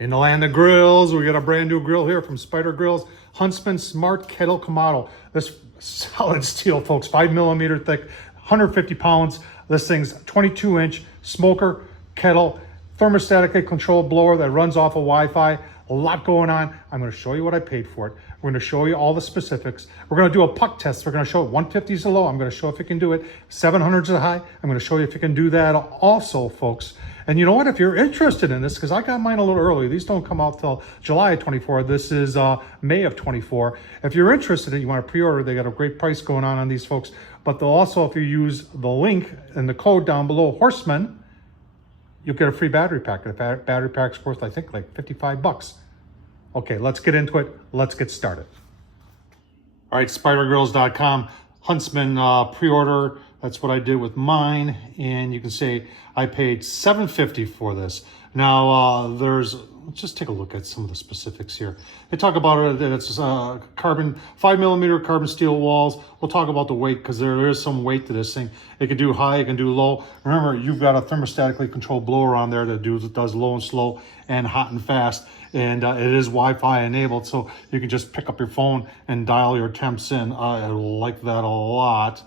In the land of grills, we got a brand new grill here from Spider Grills, Huntsman Smart Kettle Kamado. This solid steel, folks, 5mm thick, 150 pounds. This thing's 22-inch smoker, kettle, thermostatically controlled blower that runs off of Wi-Fi. A lot going on. I'm going to show you what I paid for it. We're going to show you all the specifics. We're going to do a puck test. We're going to show it 150s a low. I'm going to show if you can do it. 700s a high. I'm going to show you if you can do that also, folks. And you know what? If you're interested in this, because I got mine a little early. These don't come out till July of 24. This is May of 24. If you're interested in it, you want to pre-order, they got a great price going on these folks. But they'll also, if you use the link and the code down below, Horsman, you'll get a free battery pack. The battery pack's worth, I think, like 55 bucks. Okay, let's get into it. Let's get started. All right, spidergrills.com, Huntsman pre-order. That's what I did with mine. And you can say I paid $750 for this. Now, let's just take a look at some of the specifics here. They talk about it that it's carbon, 5mm carbon steel walls. We'll talk about the weight because there is some weight to this thing. It can do high, it can do low. Remember, you've got a thermostatically controlled blower on there that does low and slow and hot and fast. And it is Wi-Fi enabled, so you can just pick up your phone and dial your temps in. I like that a lot.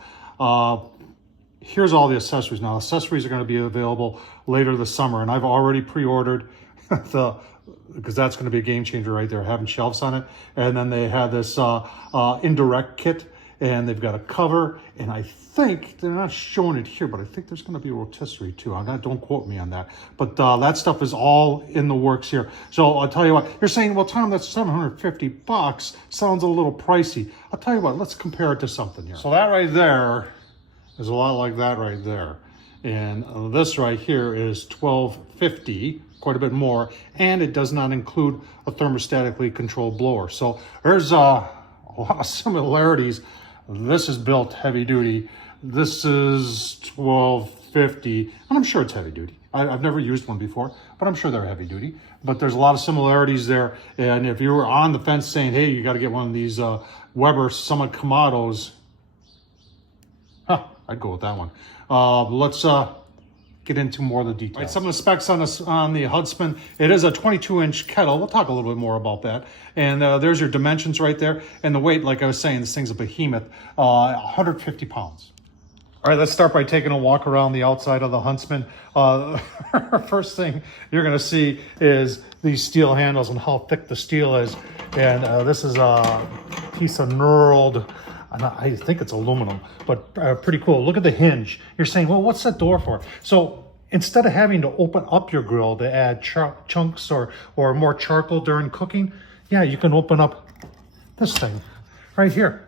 Here's all the accessories. Now, accessories are going to be available later this summer, and I've already pre-ordered because that's going to be a game changer right there, having shelves on it. And then they have this indirect kit, and they've got a cover, and I think they're not showing it here, but I think there's going to be a rotisserie too. Don't quote me on that, but that stuff is all in the works here. So I'll tell you what, you're saying, well, Tom, that's 750 bucks. Sounds a little pricey. I'll tell you what, let's compare it to something here. So that right there is a lot like that right there. And this right here is $12.50, quite a bit more, and it does not include a thermostatically controlled blower. So there's a lot of similarities. This is built heavy duty. This is $12.50, and I'm sure it's heavy duty. I've never used one before, but I'm sure they're heavy duty. But there's a lot of similarities there. And if you were on the fence saying, hey, you got to get one of these Weber Summit Kamados, I'd go with that one. Let's get into more of the details. Right, some of the specs on the Huntsman. It is a 22-inch kettle. We'll talk a little bit more about that. And there's your dimensions right there. And the weight, like I was saying, this thing's a behemoth, 150 pounds. All right, let's start by taking a walk around the outside of the Huntsman. First thing you're going to see is these steel handles and how thick the steel is. And this is a piece of knurled, I think it's aluminum, but pretty cool. Look at the hinge. You're saying, well, what's that door for? So instead of having to open up your grill to add chunks or more charcoal during cooking, yeah, you can open up this thing right here.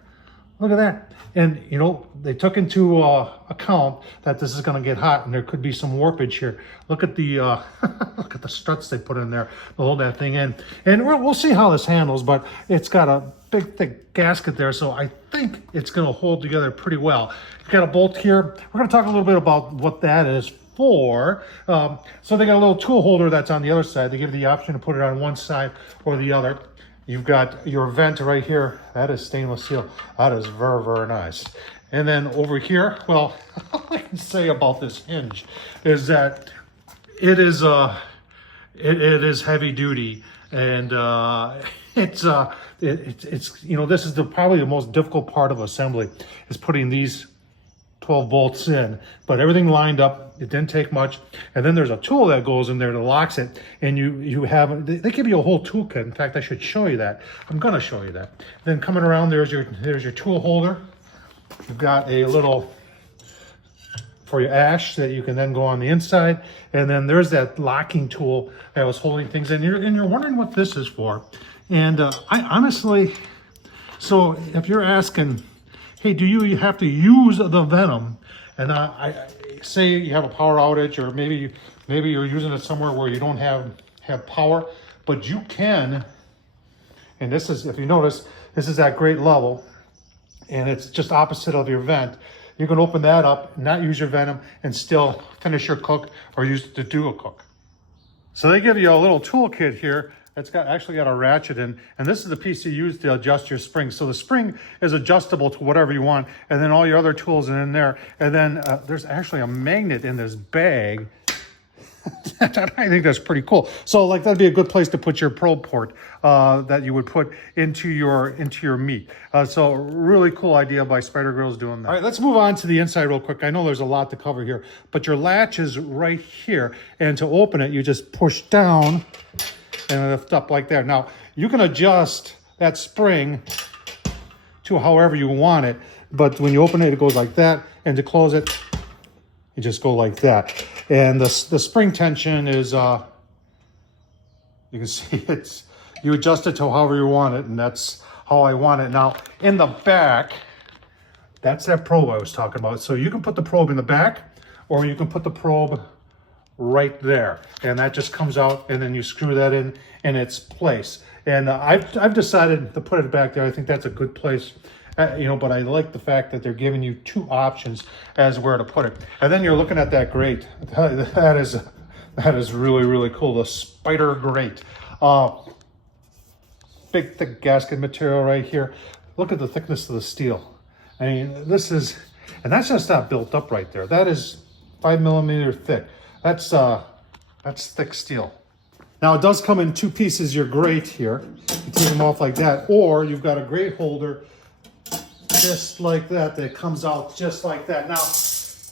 Look at that. And, you know, they took into account that this is going to get hot and there could be some warpage here. Look at the look at the struts they put in there to hold that thing in. And we'll see how this handles, but it's got a big, thick gasket there, so I think it's going to hold together pretty well. You've got a bolt here. We're going to talk a little bit about what that is for. So they got a little tool holder that's on the other side. They give you the option to put it on one side or the other. You've got your vent right here. That is stainless steel. That is very, very nice. And then over here, well, all I can say about this hinge is that it is heavy duty, and it's you know, this is probably the most difficult part of assembly is putting these 12 bolts in, but everything lined up. It didn't take much. And then there's a tool that goes in there that locks it, and you have, they give you a whole toolkit. In fact, I should show you that. I'm gonna show you that. Then coming around, there's your tool holder. You've got a little for your ash that you can then go on the inside, and then there's that locking tool that was holding things in. And you're wondering what this is for. And I honestly, so if you're asking, hey, do you have to use the Venom? And I say you have a power outage, or maybe you're using it somewhere where you don't have power, but you can. And this is, if you notice, this is at grade level, and it's just opposite of your vent. You can open that up, not use your Venom, and still finish your cook or use it to do a cook. So they give you a little toolkit here. It's actually got a ratchet in, and this is the piece you use to adjust your spring. So the spring is adjustable to whatever you want, and then all your other tools are in there. And then there's actually a magnet in this bag I think that's pretty cool. So like that'd be a good place to put your probe port that you would put into your meat. So really cool idea by Spider Grills doing that. All right, let's move on to the inside real quick. I know there's a lot to cover here, but your latch is right here. And to open it, you just push down and lift up like that. Now, you can adjust that spring to however you want it, but when you open it, it goes like that. And to close it, you just go like that. And the spring tension is, you can see you adjust it to however you want it, and that's how I want it. Now, in the back, that's that probe I was talking about. So you can put the probe in the back, or you can put the probe right there. And that just comes out, and then you screw that in its place. And I've decided to put it back there. I think that's a good place. But I like the fact that they're giving you two options as where to put it. And then you're looking at that grate. That is really, really cool. The Spider grate. Big, thick gasket material right here. Look at the thickness of the steel. I mean, this is, and that's just not built up right there. That is 5mm thick. That's thick steel. Now it does come in two pieces, your grate here. You take them off like that, or you've got a grate holder just like that comes out just like that. Now,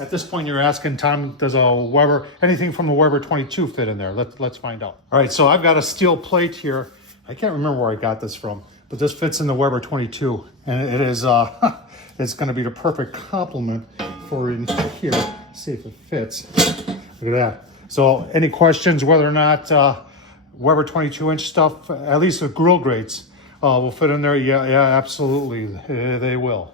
at this point you're asking, Tom, does a Weber, anything from the Weber 22 fit in there? Let's find out. All right, so I've got a steel plate here. I can't remember where I got this from, but this fits in the Weber 22, and it is, it's gonna be the perfect complement for in here. Let's see if it fits. Look at that. So any questions whether or not Weber 22-inch stuff, at least with grill grates, will fit in there? Yeah, absolutely, they will.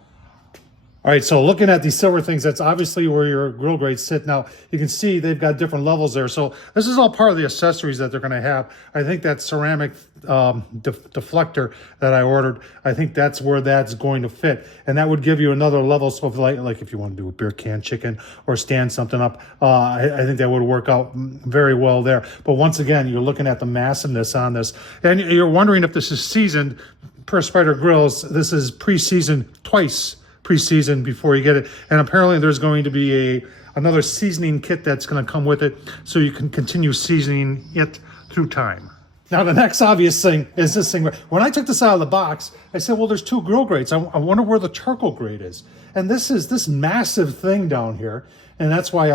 All right, so looking at these silver things, that's obviously where your grill grates sit. Now, you can see they've got different levels there. So this is all part of the accessories that they're gonna have. I think that ceramic deflector that I ordered, I think that's where that's going to fit. And that would give you another level. So if like if you want to do a beer can chicken or stand something up, I think that would work out very well there. But once again, you're looking at the massiveness on this. And you're wondering if this is seasoned. Per Spider Grills, this is pre-seasoned twice. Pre-season before you get it, and apparently there's going to be another seasoning kit that's going to come with it, so you can continue seasoning it through time. Now the next obvious thing is this thing. When I took this out of the box, I said, well, there's two grill grates. I wonder where the charcoal grate is. And this is this massive thing down here, and that's why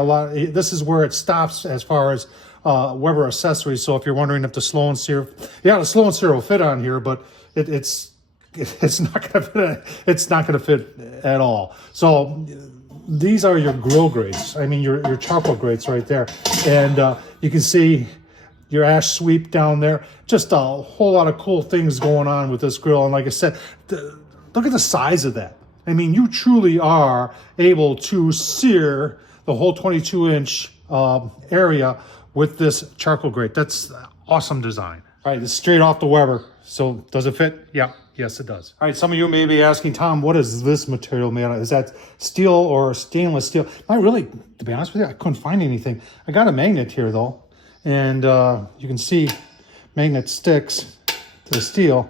this is where it stops as far as Weber accessories. So if you're wondering if the slow and sear, yeah, the slow and sear will fit on here, but it's not going to fit. It's not going to fit at all. So these are your grill grates. I mean, your charcoal grates right there, and you can see your ash sweep down there. Just a whole lot of cool things going on with this grill. And like I said, look at the size of that. I mean, you truly are able to sear the whole 22-inch area with this charcoal grate. That's awesome design. All right, it's straight off the Weber. So does it fit? Yeah. Yes, it does. All right, some of you may be asking, Tom, what is this material made of? Is that steel or stainless steel? Not really, to be honest with you, I couldn't find anything. I got a magnet here, though, and you can see magnet sticks to the steel.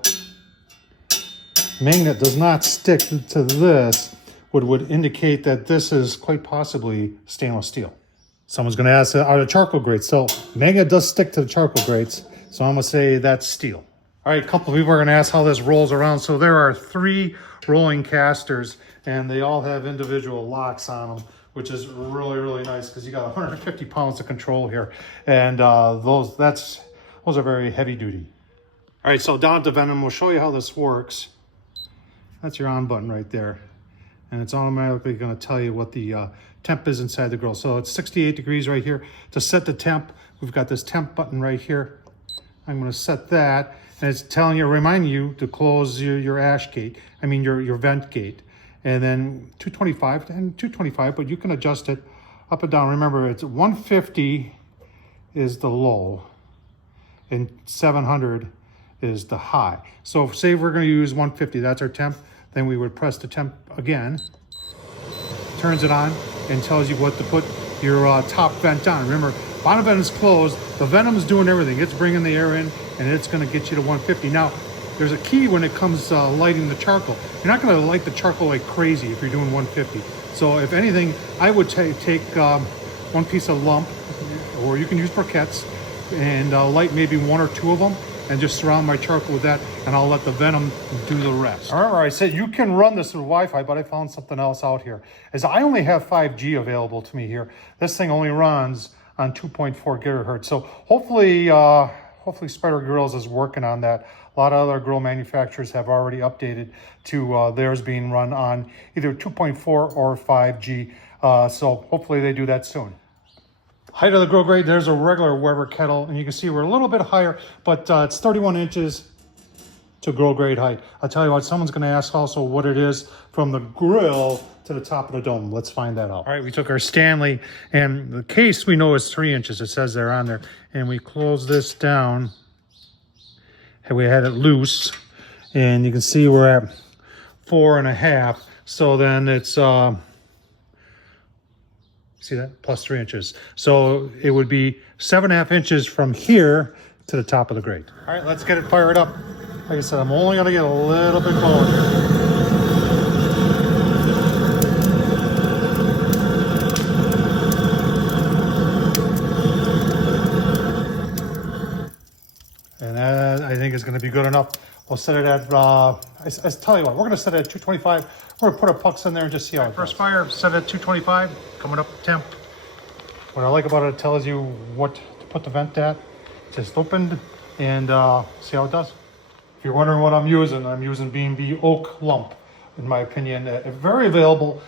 Magnet does not stick to this, would indicate that this is quite possibly stainless steel. Someone's going to ask, are the charcoal grates? So magnet does stick to the charcoal grates, so I'm going to say that's steel. All right, a couple of people are going to ask how this rolls around. So there are 3 rolling casters, and they all have individual locks on them, which is really, really nice because you got 150 pounds of control here, and those are very heavy duty. All right, so down to Venom, we'll show you how this works. That's your on button right there, and it's automatically going to tell you what the temp is inside the grill. So it's 68 degrees right here. To set the temp, we've got this temp button right here. I'm going to set that. And it's telling you, reminding you to close your ash gate, I mean your vent gate. And then 225, but you can adjust it up and down. Remember, it's 150 is the low and 700 is the high. So say we're going to use 150, that's our temp, then we would press the temp again, turns it on, and tells you what to put your top vent on. Remember, bottom vent is closed, the Venom's doing everything. It's bringing the air in, and it's going to get you to 150. Now, there's a key when it comes to lighting the charcoal. You're not going to light the charcoal like crazy if you're doing 150. So if anything, I would take one piece of lump, or you can use briquettes and light maybe 1 or 2 of them and just surround my charcoal with that, and I'll let the venom do the rest. Remember, I said you can run this with Wi-Fi, but I found something else out here. As I only have 5G available to me here, this thing only runs on 2.4 gigahertz. So hopefully, hopefully Spider Grills is working on that. A lot of other grill manufacturers have already updated to theirs being run on either 2.4 or 5G. So hopefully they do that soon. Height of the grill grate, there's a regular Weber kettle, and you can see we're a little bit higher, but it's 31 inches to grill grate height. I'll tell you what, someone's gonna ask also what it is from the grill to the top of the dome. Let's find that out. All right, we took our Stanley, and the case we know is 3 inches. It says there on there. And we close this down, and we had it loose, and you can see we're at 4.5. So then it's, see that? Plus 3 inches. So it would be 7.5 inches from here to the top of the grate. All right, let's get it fired up. Like I said, I'm only gonna get a little bit going here. And that, I think, is gonna be good enough. We'll set it at, I tell you what, we're gonna set it at 225. We're gonna put our pucks in there and just see how it goes. First fire, set it at 225, coming up temp. What I like about it, it tells you what to put the vent at. Just opened, and see how it does. If you're wondering what I'm using B&B oak lump, in my opinion. Very available,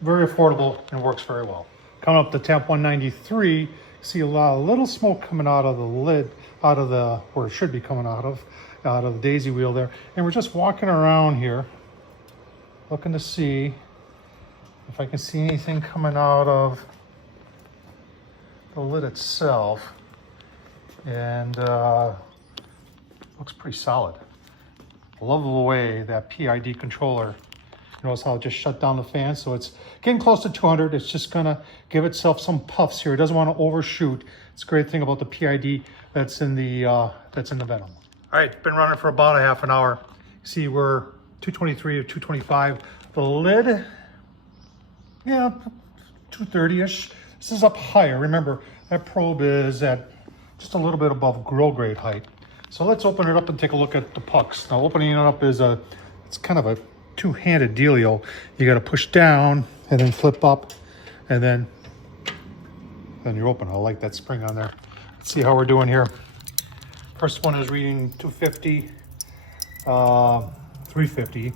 very affordable, and works very well. Coming up to temp 193, see a little smoke coming out of the lid, out of the, where it should be coming out of the daisy wheel there. And we're just walking around here, looking to see if I can see anything coming out of the lid itself. And looks pretty solid. I love the way that PID controller, notice how it just shut down the fan. So it's getting close to 200. It's just gonna give itself some puffs here. It doesn't want to overshoot. It's a great thing about the PID that's in the venom. All right, been running for about a half an hour. See, we're 223 to 225. The lid, yeah, 230-ish. This is up higher. Remember, that probe is at just a little bit above grill grate height. So let's open it up and take a look at the pucks. Now, opening it up is it's kind of a two-handed dealio. You got to push down and then flip up, and then you open. I like that spring on there. Let's see how we're doing here. First one is reading 250, 350,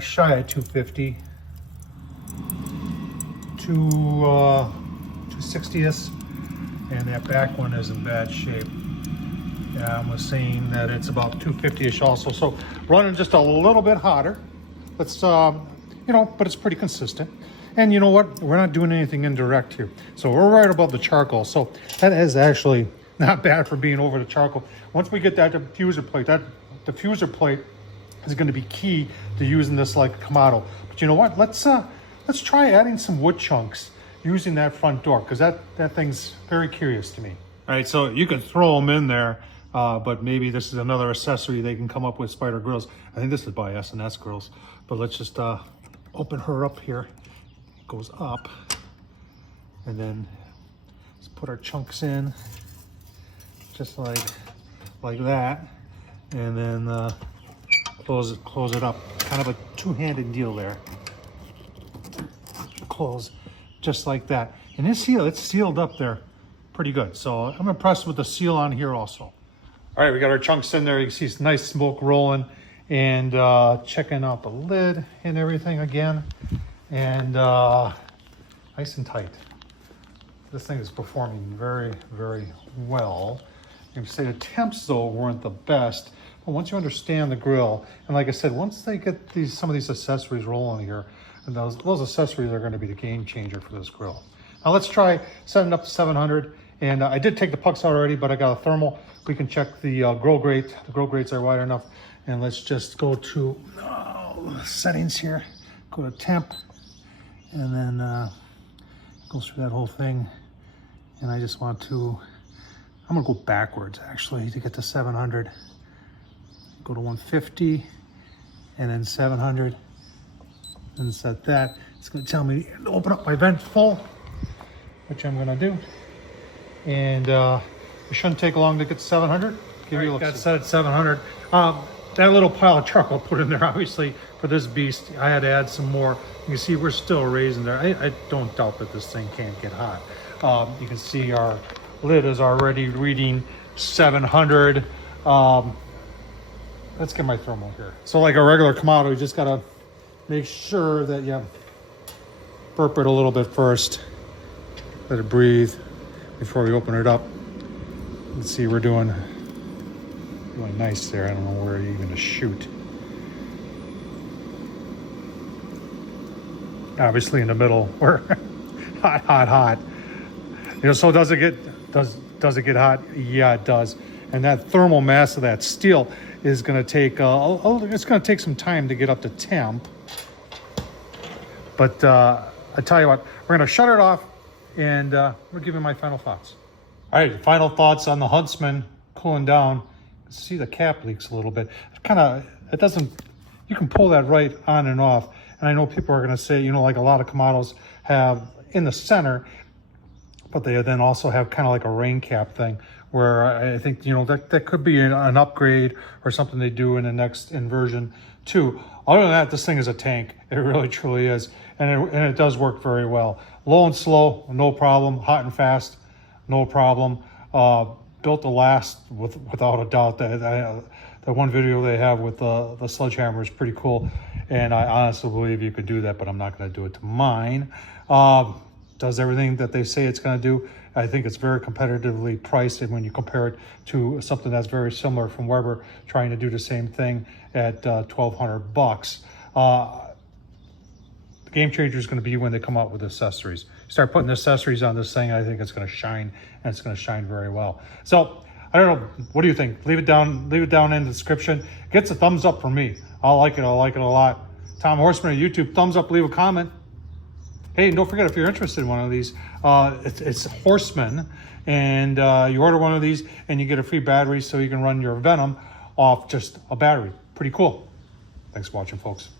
shy at 250, 260s, and that back one is in bad shape. Yeah, I was saying that it's about 250-ish also. So running just a little bit hotter. Let's, but it's pretty consistent. And you know what? We're not doing anything indirect here. So we're right above the charcoal. So that is actually not bad for being over the charcoal. Once we get that diffuser plate is going to be key to using this like a Kamado. But you know what? Let's try adding some wood chunks using that front door, because that thing's very curious to me. All right, so you can throw them in there, but maybe this is another accessory they can come up with, Spider Grills. I think this is by S&S Grills. But let's just open her up here. It goes up, and then let's put our chunks in, just like that, and then close it up. Kind of a two-handed deal there. Close just like that, and it's sealed up there pretty good. So I'm impressed with the seal on here also. All right, we got our chunks in there. You can see it's nice smoke rolling, and checking out the lid and everything again, and nice and tight. This thing is performing very, very well. You can say the temps though weren't the best, but once you understand the grill, and like I said, once they get some of these accessories rolling here, and those accessories are going to be the game changer for this grill. Now let's try setting up to 700. And I did take the pucks out already, but I got a thermal. We can check the grill grate. The grill grates are wide enough. And let's just go to settings here. Go to temp, and then go through that whole thing. And I just want to, I'm gonna go backwards actually to get to 700. Go to 150, and then 700. And set that. It's going to tell me to open up my vent full. which I'm gonna do. And it shouldn't take long to get to 700. Give you a look. Got set at 700. That little pile of charcoal put in there, obviously, for this beast, I had to add some more. You can see we're still raising there. I don't doubt that this thing can't get hot. You can see our lid is already reading 700. Let's get my thermal here. So like a regular Kamado, you just gotta make sure that you burp it a little bit first. Let it breathe before we open it up. Let's see, we're doing nice there. I don't know where you're gonna shoot. Obviously in the middle, we're hot. You know, so does it get hot? Yeah, it does. And that thermal mass of that steel is going to take it's going to take some time to get up to temp. But I tell you what, we're going to shut it off, and we're giving my final thoughts. All right, final thoughts on the Huntsman cooling down. See, the cap leaks a little bit. It doesn't. You can pull that right on and off. And I know people are going to say, you know, like a lot of Kamados have in the center, but they then also have kind of like a rain cap thing, where I think, you know, that could be an upgrade or something they do in the next version 2. Other than that, this thing is a tank. It really truly is, and it does work very well. Low and slow, no problem. Hot and fast, no problem. Built to last without a doubt. That one video they have with the sledgehammer is pretty cool, and I honestly believe you could do that, but I'm not going to do it to mine. Does everything that they say it's going to do. I think it's very competitively priced, and when you compare it to something that's very similar from Weber trying to do the same thing at $1,200. The game changer is going to be when they come out with accessories. Start putting accessories on this thing, I think it's going to shine, and it's going to shine very well. So I don't know, what do you think? Leave it down in the description. Gets a thumbs up from me. I like it a lot. Tom Horsman at YouTube, thumbs up, leave a comment. Hey, and don't forget, if you're interested in one of these, it's Horsman, and you order one of these and you get a free battery so you can run your Venom off just a battery. Pretty cool. Thanks for watching, folks.